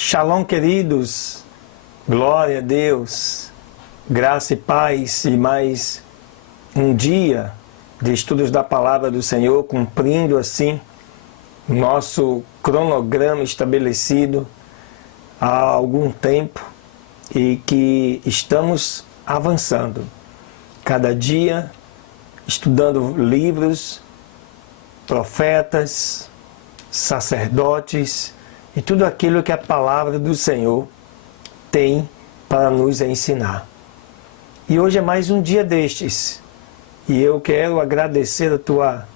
Shalom, queridos, glória a Deus, graça e paz e mais um dia de estudos da Palavra do Senhor, cumprindo assim nosso cronograma estabelecido há algum tempo e que estamos avançando, cada dia estudando livros, profetas, sacerdotes e tudo aquilo que a Palavra do Senhor tem para nos ensinar. E hoje é mais um dia destes, e eu quero agradecer a tua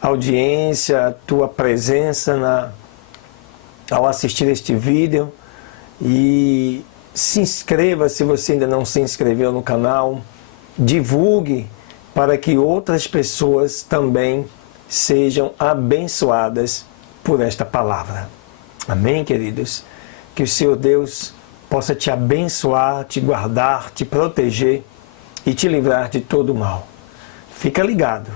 audiência, a tua presença ao assistir este vídeo, e se inscreva se você ainda não se inscreveu no canal, divulgue para que outras pessoas também sejam abençoadas por esta palavra. Amém, queridos? Que o Senhor Deus possa te abençoar, te guardar, te proteger e te livrar de todo mal. Fica ligado.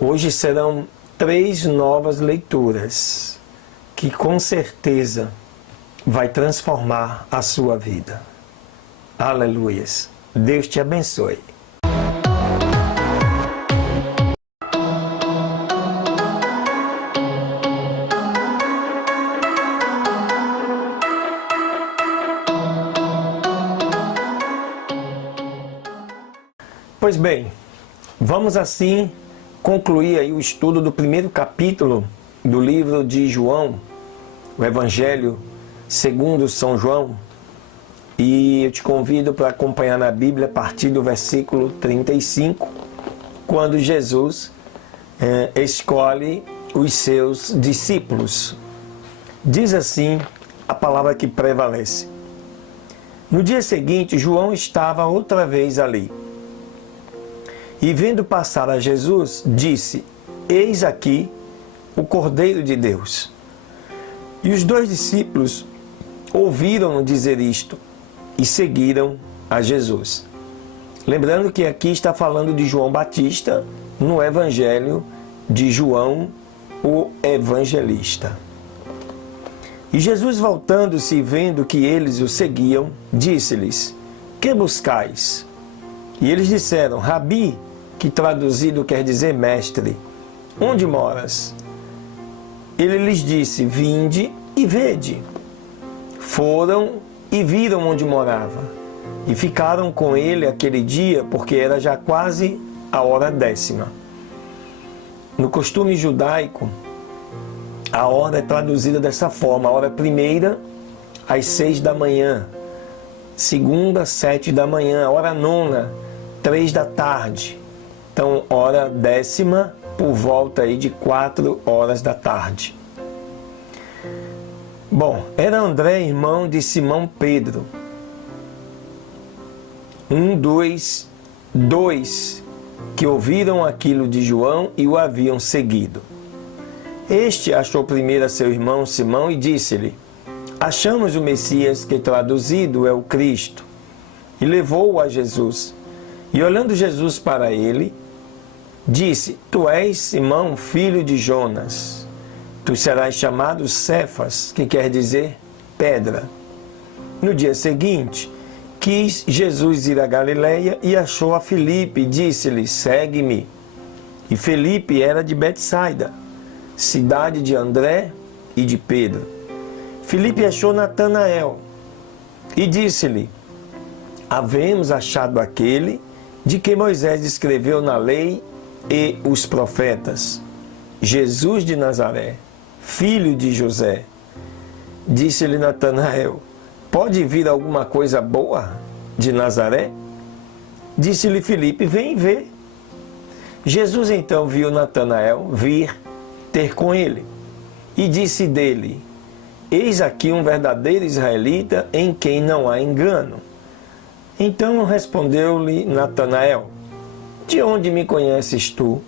Hoje serão 3 novas leituras que com certeza vai transformar a sua vida. Aleluias. Deus te abençoe. Pois bem, vamos assim concluir aí o estudo do primeiro capítulo do livro de João, o Evangelho segundo São João, e eu te convido para acompanhar na Bíblia a partir do versículo 35, quando Jesus escolhe os seus discípulos. Diz assim a palavra que prevalece. No dia seguinte, João estava outra vez ali. E vendo passar a Jesus, disse: Eis aqui o Cordeiro de Deus. E os 2 discípulos ouviram-no dizer isto e seguiram a Jesus. Lembrando que aqui está falando de João Batista no Evangelho de João, o Evangelista. E Jesus, voltando-se e vendo que eles o seguiam, disse-lhes: Que buscais? E eles disseram: Rabi, que traduzido quer dizer mestre, onde moras? Ele lhes disse: Vinde e vede. Foram e viram onde morava, e ficaram com ele aquele dia, porque era já quase a hora 10ª. No costume judaico, a hora é traduzida dessa forma: a hora primeira, às 6 da manhã, segunda, 7 da manhã, a hora 9ª, 3 da tarde. Então, hora 10ª, por volta aí de 4 horas da tarde. Bom, era André, irmão de Simão Pedro. Dois que ouviram aquilo de João e o haviam seguido. Este achou primeiro a seu irmão Simão e disse-lhe: Achamos o Messias, que traduzido é o Cristo. E levou-o a Jesus. E olhando Jesus para ele, disse: Tu és Simão, filho de Jonas. Tu serás chamado Cefas, que quer dizer pedra. No dia seguinte, quis Jesus ir a Galileia e achou a Filipe e disse-lhe: Segue-me. E Filipe era de Betsaida, cidade de André e de Pedro. Filipe achou Natanael e disse-lhe: Havemos achado aquele de que Moisés escreveu na lei e os profetas, Jesus de Nazaré, filho de José. Disse-lhe Natanael: Pode vir alguma coisa boa de Nazaré? Disse-lhe Filipe: Vem e vê. Jesus então viu Natanael vir ter com ele e disse dele: Eis aqui um verdadeiro israelita em quem não há engano. Então respondeu-lhe Natanael: De onde me conheces tu?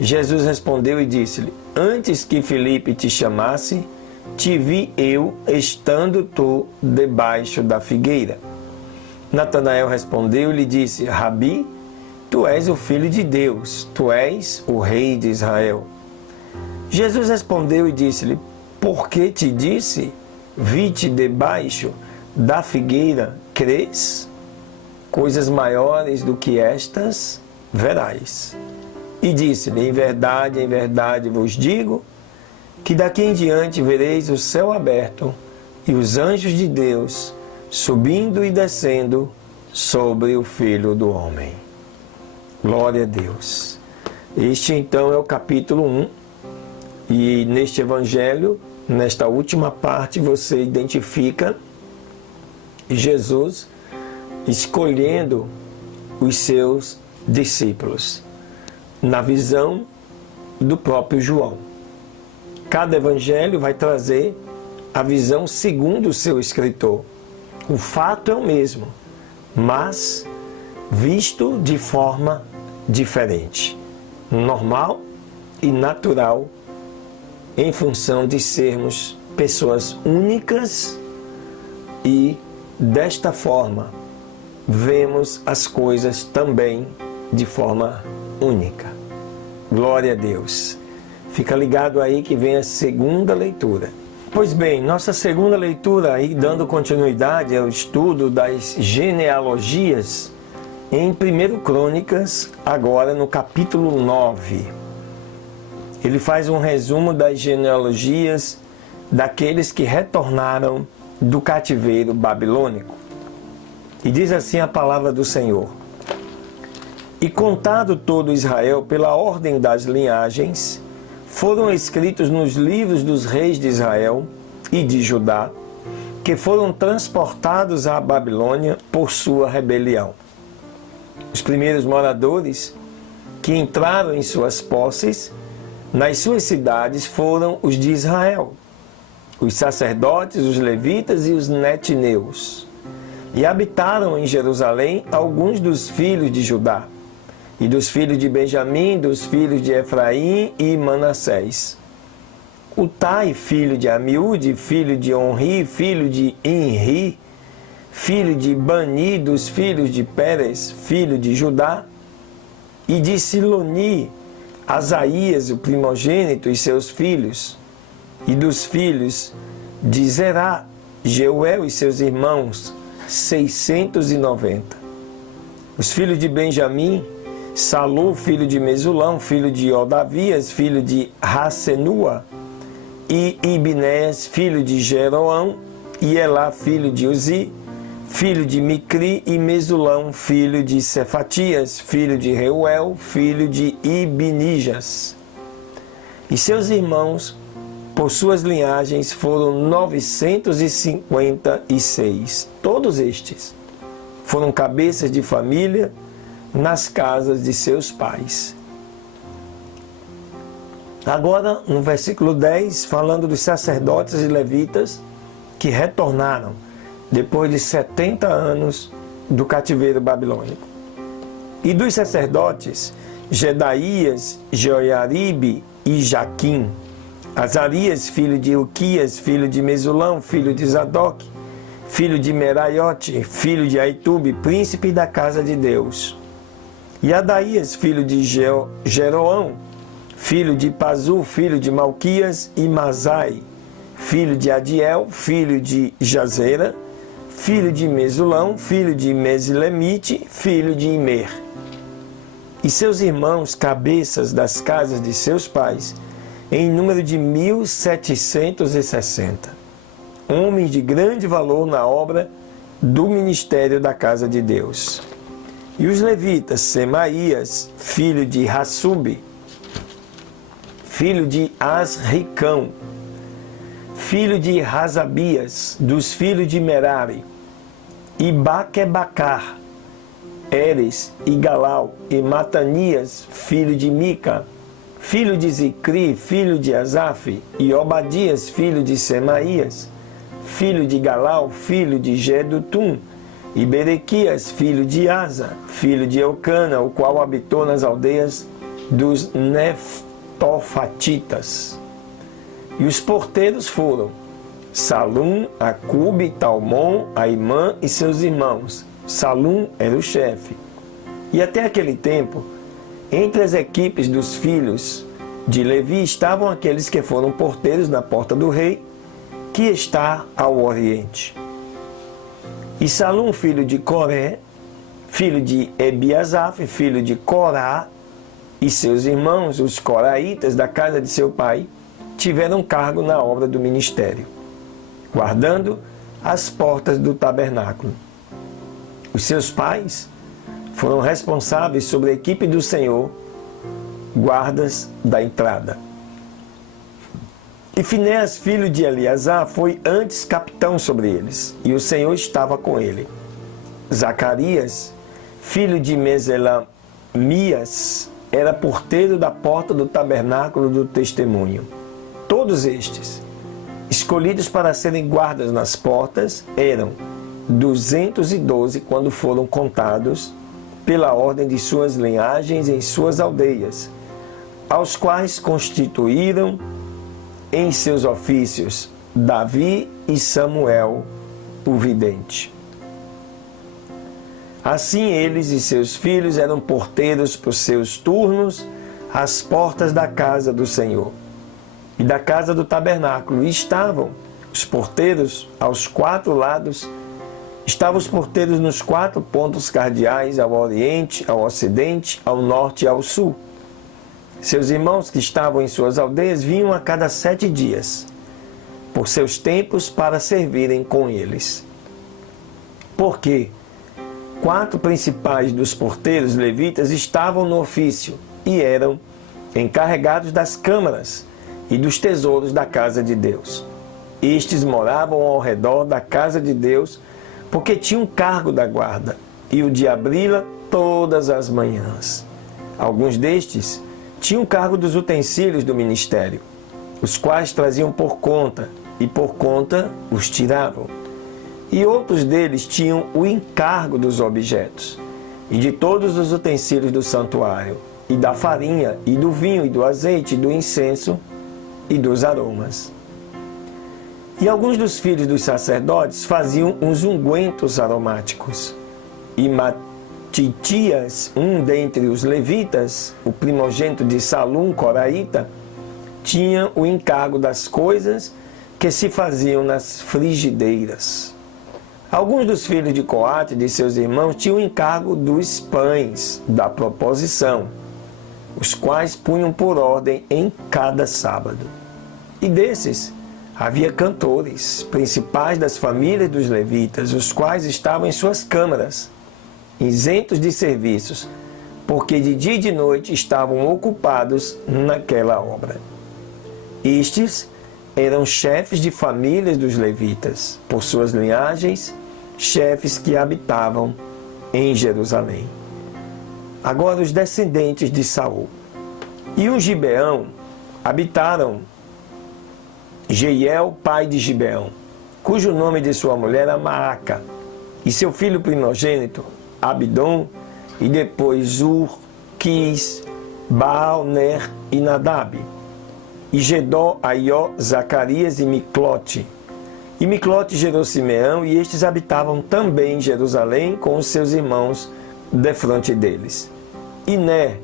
Jesus respondeu e disse-lhe: Antes que Filipe te chamasse, te vi eu, estando tu debaixo da figueira. Natanael respondeu e lhe disse: Rabi, tu és o Filho de Deus, tu és o Rei de Israel. Jesus respondeu e disse-lhe: Por que te disse? vite debaixo da figueira, crês? Coisas maiores do que estas verás. E disse-lhe, em verdade vos digo, que daqui em diante vereis o céu aberto e os anjos de Deus subindo e descendo sobre o Filho do Homem. Glória a Deus. Este então é o capítulo 1, e neste evangelho, nesta última parte, você identifica Jesus escolhendo os seus discípulos, na visão do próprio João. Cada evangelho vai trazer a visão segundo o seu escritor. O fato é o mesmo, mas visto de forma diferente, normal e natural, em função de sermos pessoas únicas, e desta forma vemos as coisas também de forma única. Glória a Deus. Fica ligado aí que vem a segunda leitura. Pois bem, nossa segunda leitura aí, dando continuidade ao estudo das genealogias, em 1 Crônicas, agora no capítulo 9. Ele faz um resumo das genealogias daqueles que retornaram do cativeiro babilônico. E diz assim a palavra do Senhor: E contado todo Israel pela ordem das linhagens, foram escritos nos livros dos reis de Israel e de Judá, que foram transportados à Babilônia por sua rebelião. Os primeiros moradores que entraram em suas posses, nas suas cidades, foram os de Israel, os sacerdotes, os levitas e os netineus. E habitaram em Jerusalém alguns dos filhos de Judá, e dos filhos de Benjamim, dos filhos de Efraim e Manassés. Utai, filho de Amiúde, filho de Onri, filho de Inri, filho de Bani, dos filhos de Pérez, filho de Judá, e de Siloni, Asaías, o primogênito, e seus filhos, e dos filhos de Zerá, Jeuel e seus irmãos, 690. Os filhos de Benjamim, Salu, filho de Mesulão, filho de Odavias, filho de Rassenua, e Ibnés, filho de Jeroão, e Elá, filho de Uzi, filho de Micri, e Mesulão, filho de Cefatias, filho de Reuel, filho de Ibnijas. E seus irmãos, por suas linhagens, foram 956. Todos estes foram cabeças de família nas casas de seus pais. Agora, no versículo 10, falando dos sacerdotes e levitas que retornaram depois de 70 anos do cativeiro babilônico. E dos sacerdotes, Jedaías, Joiaribe e Jaquim, Azarias, filho de Uquias, filho de Mesulão, filho de Zadok, filho de Meraiote, filho de Aitube, príncipe da casa de Deus. E Adaías, filho de Jeroão, filho de Pazu, filho de Malquias, e Mazai, filho de Adiel, filho de Jazera, filho de Mesulão, filho de Mesilemite, filho de Imer. E seus irmãos, cabeças das casas de seus pais, em número de 1760, homens de grande valor na obra do ministério da casa de Deus. E os levitas, Semaías, filho de Hassube, filho de Asricão, filho de Razabias, dos filhos de Merari, e Baquebacar, Eres e Galau, e Matanias, filho de Mica, filho de Zicri, filho de Asaf, e Obadias, filho de Semaías, filho de Galau, filho de Gedutum, e Berequias, filho de Asa, filho de Eucana, o qual habitou nas aldeias dos Neftofatitas. E os porteiros foram Salum, Acube, Talmon, Aimã e seus irmãos. Salum era o chefe. E até aquele tempo, entre as equipes dos filhos de Levi estavam aqueles que foram porteiros na porta do rei que está ao oriente. E Salum, filho de Coré, filho de Ebiasaf, filho de Corá, e seus irmãos, os coraitas da casa de seu pai, tiveram cargo na obra do ministério, guardando as portas do tabernáculo. Os seus pais foram responsáveis sobre a equipe do Senhor, guardas da entrada. E Finéas, filho de Eleazar, foi antes capitão sobre eles, e o Senhor estava com ele. Zacarias, filho de Meselamias, era porteiro da porta do tabernáculo do testemunho. Todos estes, escolhidos para serem guardas nas portas, eram 212 quando foram contados pela ordem de suas linhagens em suas aldeias, aos quais constituíram em seus ofícios Davi e Samuel, o vidente. Assim eles e seus filhos eram porteiros por seus turnos às portas da casa do Senhor e da casa do tabernáculo. E estavam os porteiros aos 4 lados, estavam os porteiros nos 4 pontos cardeais, ao oriente, ao ocidente, ao norte e ao sul. Seus irmãos que estavam em suas aldeias vinham a cada 7 dias, por seus tempos, para servirem com eles. Porque 4 principais dos porteiros levitas estavam no ofício e eram encarregados das câmaras e dos tesouros da casa de Deus. Estes moravam ao redor da casa de Deus, porque tinham cargo da guarda e o de abri-la todas as manhãs. Alguns destes tinham cargo dos utensílios do ministério, os quais traziam por conta, e por conta os tiravam. E outros deles tinham o encargo dos objetos, e de todos os utensílios do santuário, e da farinha, e do vinho, e do azeite, e do incenso, e dos aromas. E alguns dos filhos dos sacerdotes faziam uns ungüentos aromáticos. E Matitias, um dentre os levitas, o primogênito de Salum, coraíta, tinha o encargo das coisas que se faziam nas frigideiras. Alguns dos filhos de Coate e de seus irmãos tinham o encargo dos pães da proposição, os quais punham por ordem em cada sábado. E desses havia cantores, principais das famílias dos levitas, os quais estavam em suas câmaras, isentos de serviços, porque de dia e de noite estavam ocupados naquela obra. Estes eram chefes de famílias dos levitas, por suas linhagens, chefes que habitavam em Jerusalém. Agora os descendentes de Saul. E o Gibeão habitaram Jeiel, pai de Gibeão, cujo nome de sua mulher era Maaca, e seu filho primogênito, Abidom, e depois Zur, Quis, Baal, Ner e Nadab, e Gedó, Aió, Zacarias e Miclote. E Miclote gerou Simeão, e estes habitavam também em Jerusalém com os seus irmãos defronte deles. E Ner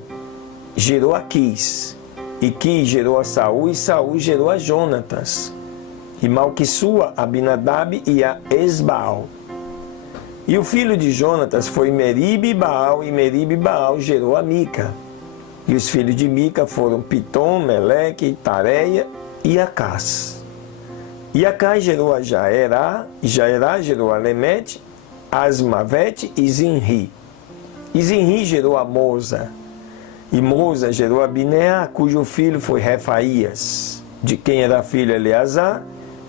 gerou a Quis, e Quis gerou a Saul, e Saul gerou a Jonatas, e Malquissua, Abinadab e a Esbaal. E o filho de Jonatas foi Meribe-Baal, e Meribe-Baal gerou a Mica. E os filhos de Mica foram Pitom, Meleque, Tareia e Acás. E Acás gerou a Jaerá, e Jaerá gerou a Lemete, Asmavete e Zinri. E Zinri gerou a Moza. E Moza gerou a Bineá, cujo filho foi Refaías, de quem era filho Eleazar,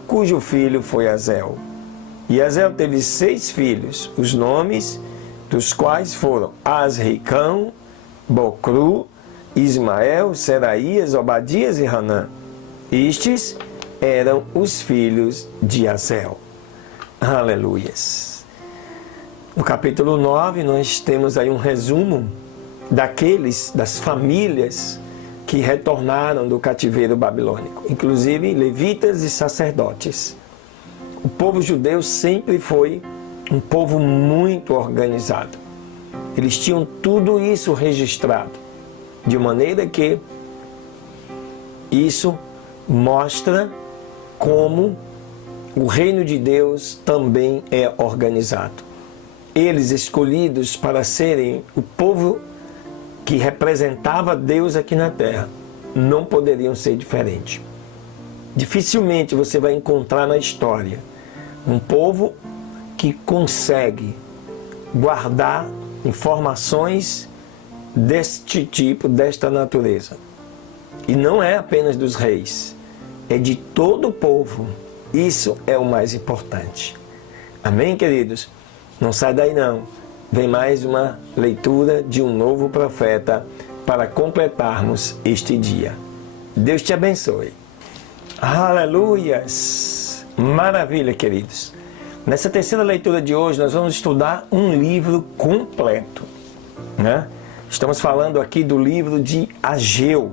cujo filho foi Azel. E Azel teve 6 filhos, os nomes dos quais foram Asricão, Bocru, Ismael, Seraías, Obadias e Hanã. Estes eram os filhos de Azel. Aleluias. No capítulo 9 nós temos aí um resumo das famílias que retornaram do cativeiro babilônico, inclusive levitas e sacerdotes. O povo judeu sempre foi um povo muito organizado. Eles tinham tudo isso registrado, de maneira que isso mostra como o reino de Deus também é organizado. Eles, escolhidos para serem o povo que representava Deus aqui na terra, não poderiam ser diferente. Dificilmente você vai encontrar na história um povo que consegue guardar informações deste tipo, desta natureza. E não é apenas dos reis, é de todo o povo. Isso é o mais importante. Amém, queridos? Não sai daí não. Vem mais uma leitura de um novo profeta para completarmos este dia. Deus te abençoe. Aleluias! Maravilha, queridos. Nessa terceira leitura de hoje, nós vamos estudar um livro completo, né? Estamos falando aqui do livro de Ageu.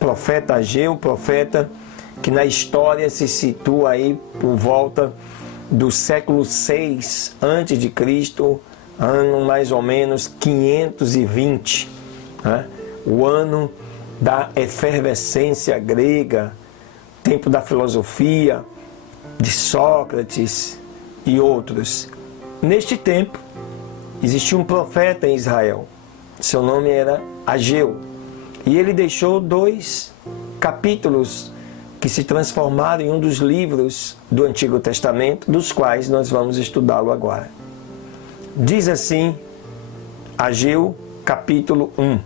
Profeta Ageu, profeta que na história se situa aí por volta do século 6 a.C., ano mais ou menos 520, né? O ano da efervescência grega, tempo da filosofia, de Sócrates e outros. Neste tempo, existia um profeta em Israel. Seu nome era Ageu. E ele deixou 2 capítulos que se transformaram em um dos livros do Antigo Testamento, dos quais nós vamos estudá-lo agora. Diz assim, Ageu, capítulo 1.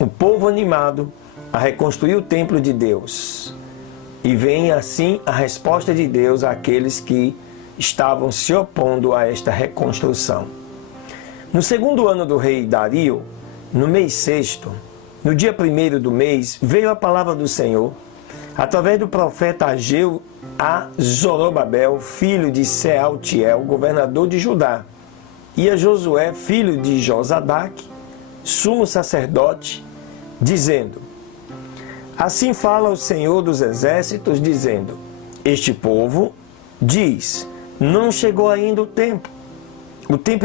O povo animado a reconstruir o templo de Deus. E vem assim a resposta de Deus àqueles que estavam se opondo a esta reconstrução. No segundo ano do rei Dario, no mês 6º, no dia 1º do mês, veio a palavra do Senhor, através do profeta Ageu, a Zorobabel, filho de Sealtiel, governador de Judá, e a Josué, filho de Josadaque, sumo sacerdote, dizendo: Assim fala o Senhor dos Exércitos, dizendo: Este povo diz, não chegou ainda o tempo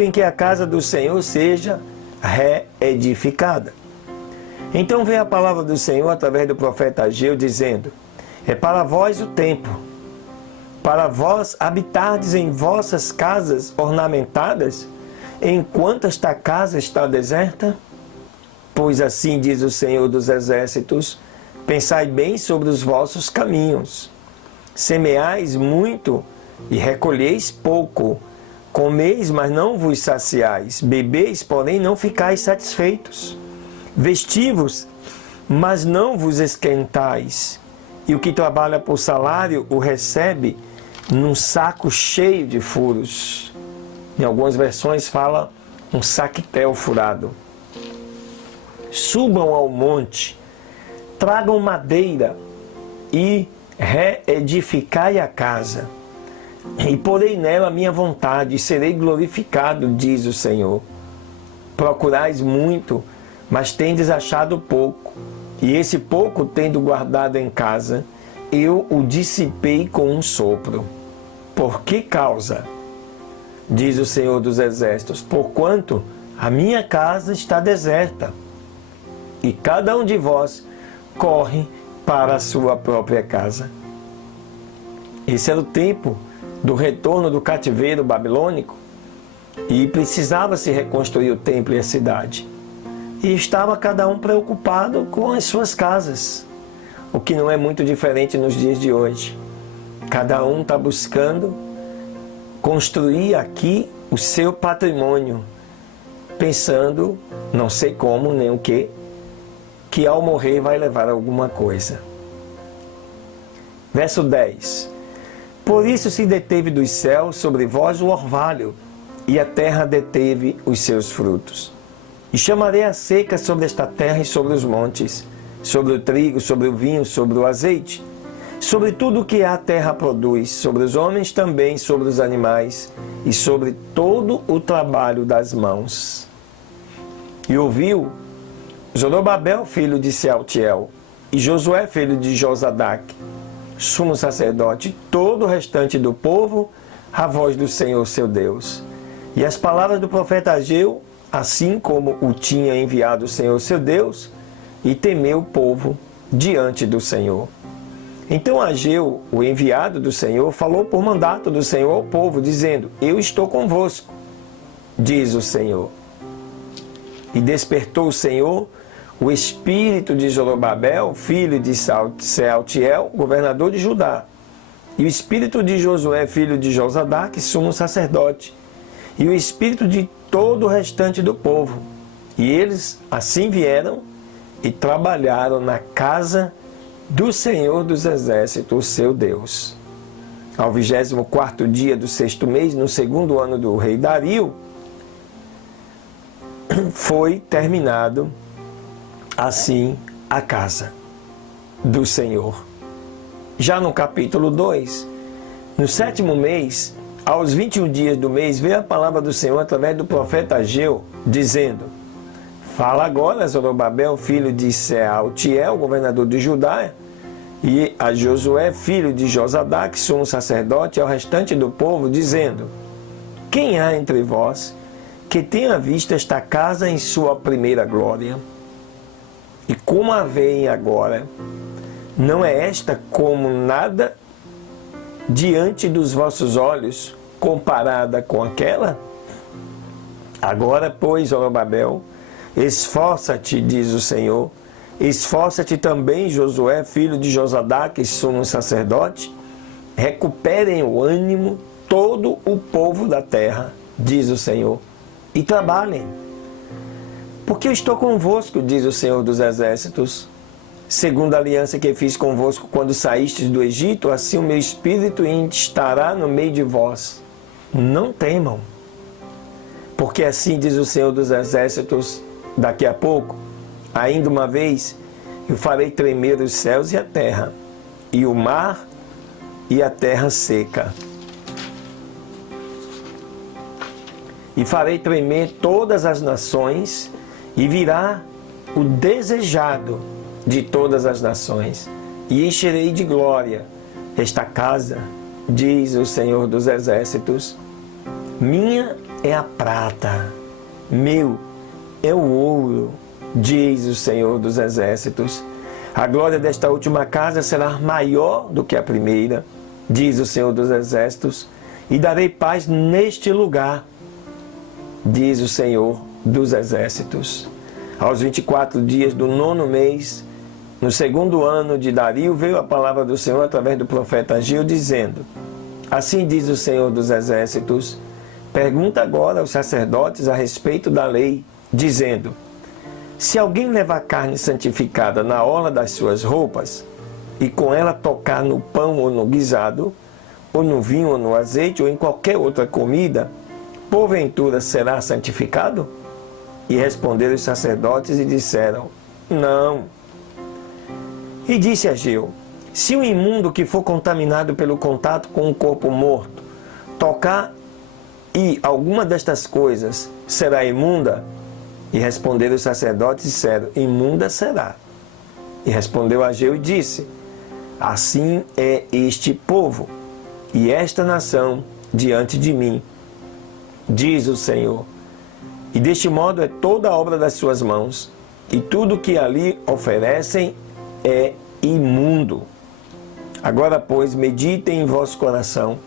em que a casa do Senhor seja reedificada. Então veio a palavra do Senhor através do profeta Ageu, dizendo: É para vós o tempo, para vós habitardes em vossas casas ornamentadas, enquanto esta casa está deserta? Pois assim diz o Senhor dos Exércitos: Pensai bem sobre os vossos caminhos. Semeais muito e recolheis pouco. Comeis, mas não vos saciais. Bebeis, porém não ficais satisfeitos. Vestivos, mas não vos esquentais. E o que trabalha por salário o recebe num saco cheio de furos. Em algumas versões fala um saquetel furado. Subam ao monte, tragam madeira e reedificai a casa. E porei nela a minha vontade, e serei glorificado, diz o Senhor. Procurais muito, mas tendes achado pouco. E esse pouco, tendo guardado em casa, eu o dissipei com um sopro. Por que causa? Diz o Senhor dos Exércitos: Porquanto a minha casa está deserta, e cada um de vós corre para a sua própria casa. Esse era o tempo do retorno do cativeiro babilônico, e precisava se reconstruir o templo e a cidade. E estava cada um preocupado com as suas casas, o que não é muito diferente nos dias de hoje. Cada um está buscando construir aqui o seu patrimônio, pensando, não sei como, nem o que ao morrer vai levar alguma coisa. Verso 10. Por isso se deteve dos céus sobre vós o orvalho, e a terra deteve os seus frutos. E chamarei a seca sobre esta terra e sobre os montes, sobre o trigo, sobre o vinho, sobre o azeite, sobre tudo o que a terra produz, sobre os homens também, sobre os animais, e sobre todo o trabalho das mãos. E ouviu Zorobabel, filho de Sealtiel, e Josué, filho de Josadaque, sumo sacerdote, todo o restante do povo, a voz do Senhor seu Deus. E as palavras do profeta Ageu, assim como o tinha enviado o Senhor seu Deus, e temeu o povo diante do Senhor. Então Ageu, o enviado do Senhor, falou por mandato do Senhor ao povo, dizendo: Eu estou convosco, diz o Senhor. E despertou o Senhor o espírito de Zorobabel, filho de Sealtiel, governador de Judá, e o espírito de Josué, filho de Josadaque, sumo sacerdote, e o espírito de todo o restante do povo. E eles assim vieram e trabalharam na casa do Senhor dos Exércitos, seu Deus. Ao 24º dia do 6º mês, no 2º ano do rei Dario, foi terminado assim a casa do Senhor. Já no capítulo 2, no 7º mês, aos 21 dias do mês, veio a palavra do Senhor através do profeta Ageu, dizendo: Fala agora, Zorobabel, filho de Sealtiel, governador de Judá, e a Josué, filho de Josadaque, sumo sacerdote, e ao restante do povo, dizendo: Quem há entre vós que tenha visto esta casa em sua primeira glória? E como a veem agora, não é esta como nada diante dos vossos olhos, comparada com aquela? Agora, pois, Zorobabel, esforça-te, diz o Senhor, esforça-te também, Josué, filho de Josadaque, sumo sacerdote, recuperem o ânimo todo o povo da terra, diz o Senhor, e trabalhem. Porque eu estou convosco, diz o Senhor dos Exércitos, segundo a aliança que fiz convosco quando saístes do Egito, assim o meu espírito estará no meio de vós. Não temam, porque assim diz o Senhor dos Exércitos, daqui a pouco, ainda uma vez, eu farei tremer os céus e a terra, e o mar e a terra seca. E farei tremer todas as nações, e virá o desejado de todas as nações, e encherei de glória esta casa, diz o Senhor dos Exércitos. Minha é a prata, meu é o ouro, diz o Senhor dos Exércitos. A glória desta última casa será maior do que a primeira, diz o Senhor dos Exércitos, e darei paz neste lugar, diz o Senhor dos Exércitos. Aos 24 dias do 9º mês, no 2º ano de Dario, veio a palavra do Senhor através do profeta Ageu, dizendo: Assim diz o Senhor dos Exércitos, pergunta agora aos sacerdotes a respeito da lei, dizendo: Se alguém levar carne santificada na orla das suas roupas, e com ela tocar no pão ou no guisado, ou no vinho ou no azeite, ou em qualquer outra comida, porventura será santificado? E responderam os sacerdotes e disseram: Não. E disse Ageu: Se o imundo que for contaminado pelo contato com um corpo morto tocar e alguma destas coisas será imunda? E responderam os sacerdotes e disseram: Imunda será. E respondeu Ageu e disse: Assim é este povo e esta nação diante de mim, diz o Senhor. E deste modo é toda a obra das suas mãos, e tudo que ali oferecem é imundo. Agora, pois, meditem em vosso coração,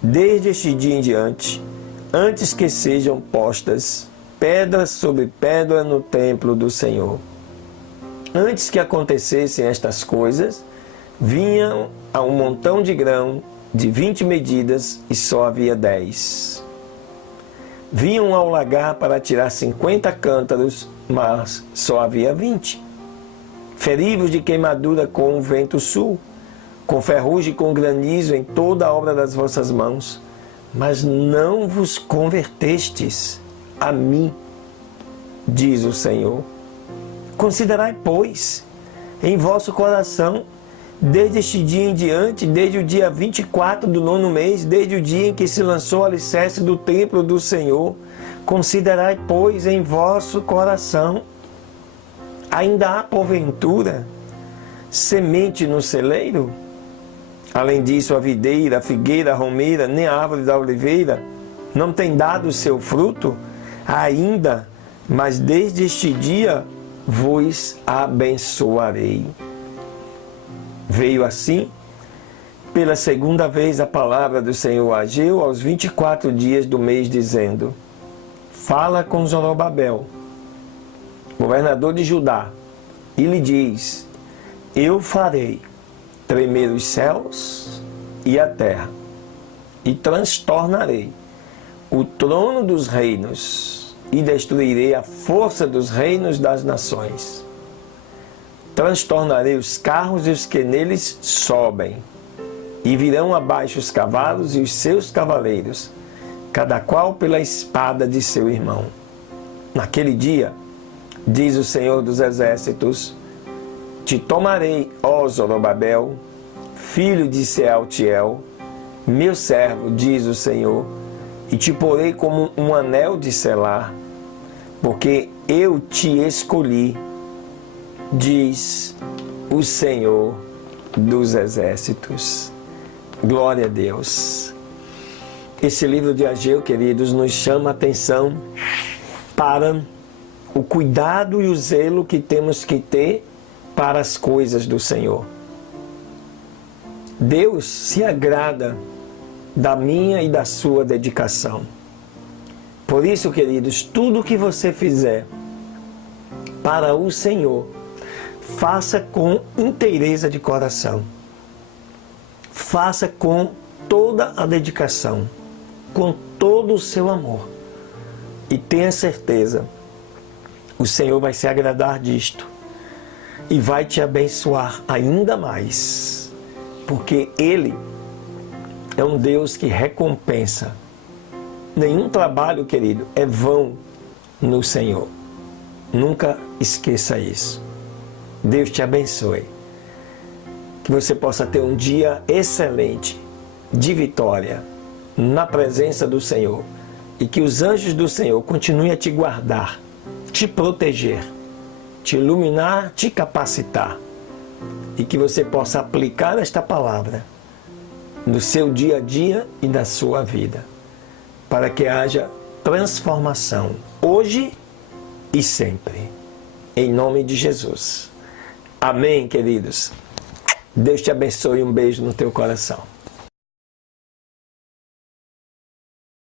desde este dia em diante, antes que sejam postas pedra sobre pedra no templo do Senhor. Antes que acontecessem estas coisas, vinham a um montão de grão de 20 medidas e só havia 10. Vinham ao lagar para tirar 50 cântaros, mas só havia 20. Feri-vos de queimadura com o vento sul, com ferrugem e com granizo em toda a obra das vossas mãos, mas não vos convertestes a mim, diz o Senhor. Considerai, pois, em vosso coração, desde este dia em diante, desde o dia 24 do 9º mês, desde o dia em que se lançou o alicerce do templo do Senhor, considerai, pois, em vosso coração, ainda há, porventura, semente no celeiro? Além disso, a videira, a figueira, a romeira, nem a árvore da oliveira não tem dado o seu fruto ainda, mas desde este dia vos abençoarei. Veio assim, pela segunda vez, a palavra do Senhor a Ageu aos 24 dias do mês, dizendo: fala com Zorobabel, governador de Judá, e lhe diz: eu farei tremer os céus e a terra, e transtornarei o trono dos reinos, e destruirei a força dos reinos das nações. Transtornarei os carros e os que neles sobem, e virão abaixo os cavalos e os seus cavaleiros, cada qual pela espada de seu irmão. Naquele dia, diz o Senhor dos Exércitos, te tomarei, ó Zorobabel, filho de Sealtiel, meu servo, diz o Senhor, e te porei como um anel de selar, porque eu te escolhi, diz o Senhor dos Exércitos. Glória a Deus. Esse livro de Ageu, queridos, nos chama a atenção para o cuidado e o zelo que temos que ter para as coisas do Senhor. Deus se agrada da minha e da sua dedicação. Por isso, queridos, tudo que você fizer para o Senhor, faça com inteireza de coração. Faça com toda a dedicação, com todo o seu amor. E tenha certeza, o Senhor vai se agradar disto e vai te abençoar ainda mais, porque Ele é um Deus que recompensa. Nenhum trabalho, querido, é vão no Senhor. Nunca esqueça isso. Deus te abençoe. Que você possa ter um dia excelente, de vitória, na presença do Senhor. E que os anjos do Senhor continuem a te guardar, te proteger, te iluminar, te capacitar. E que você possa aplicar esta palavra no seu dia a dia e na sua vida, para que haja transformação, hoje e sempre. Em nome de Jesus. Amém, queridos. Deus te abençoe e um beijo no teu coração.